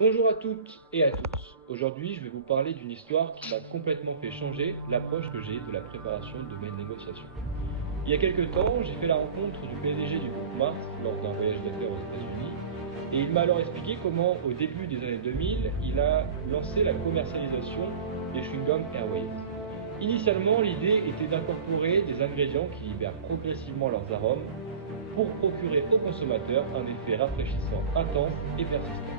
Bonjour à toutes et à tous. Aujourd'hui, je vais vous parler d'une histoire qui m'a complètement fait changer l'approche que j'ai de la préparation de mes négociations. Il y a quelques temps, j'ai fait la rencontre du PDG du groupe Mars lors d'un voyage d'affaires aux États-Unis et il m'a alors expliqué comment, au début des années 2000, il a lancé la commercialisation des chewing-gums Airways. Initialement, l'idée était d'incorporer des ingrédients qui libèrent progressivement leurs arômes pour procurer aux consommateurs un effet rafraîchissant intense et persistant.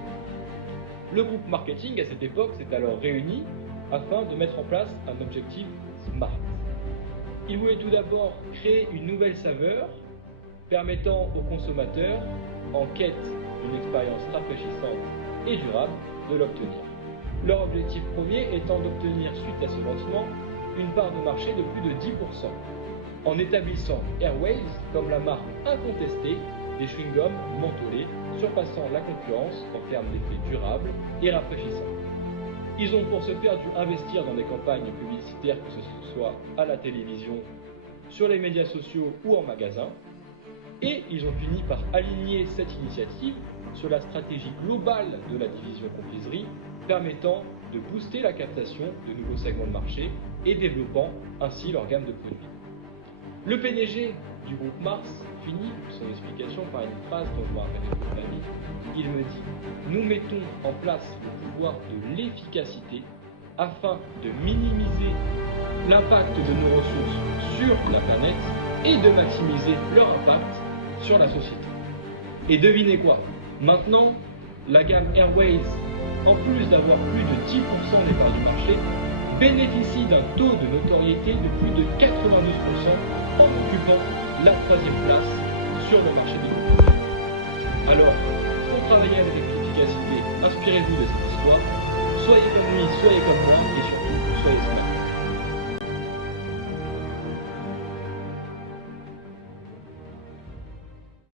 Le groupe marketing à cette époque s'est alors réuni afin de mettre en place un objectif SMART. Il voulait tout d'abord créer une nouvelle saveur permettant aux consommateurs en quête d'une expérience rafraîchissante et durable de l'obtenir. Leur objectif premier étant d'obtenir suite à ce lancement une part de marché de plus de 10%, en établissant Airways comme la marque incontestée des chewing-gums mentholés, surpassant la concurrence en termes d'effets durables et rafraîchissants. Ils ont pour ce faire dû investir dans des campagnes publicitaires, que ce soit à la télévision, sur les médias sociaux ou en magasin, et ils ont fini par aligner cette initiative sur la stratégie globale de la division confiserie, permettant de booster la captation de nouveaux segments de marché et développant ainsi leur gamme de produits. Le PDG du groupe Mars finit son explication par une phrase dont je me rappelle toute ma vie. Il me dit « Nous mettons en place le pouvoir de l'efficacité afin de minimiser l'impact de nos ressources sur la planète et de maximiser leur impact sur la société. » Et devinez quoi? Maintenant, la gamme Airways, en plus d'avoir plus de 10% des parts du marché, bénéficie d'un taux de notoriété de plus de 92% en occupant la 3e place sur le marché des groupes. Alors, pour travailler avec efficacité, inspirez-vous de cette histoire, soyez comme lui, soyez comme moi et surtout, soyez smart.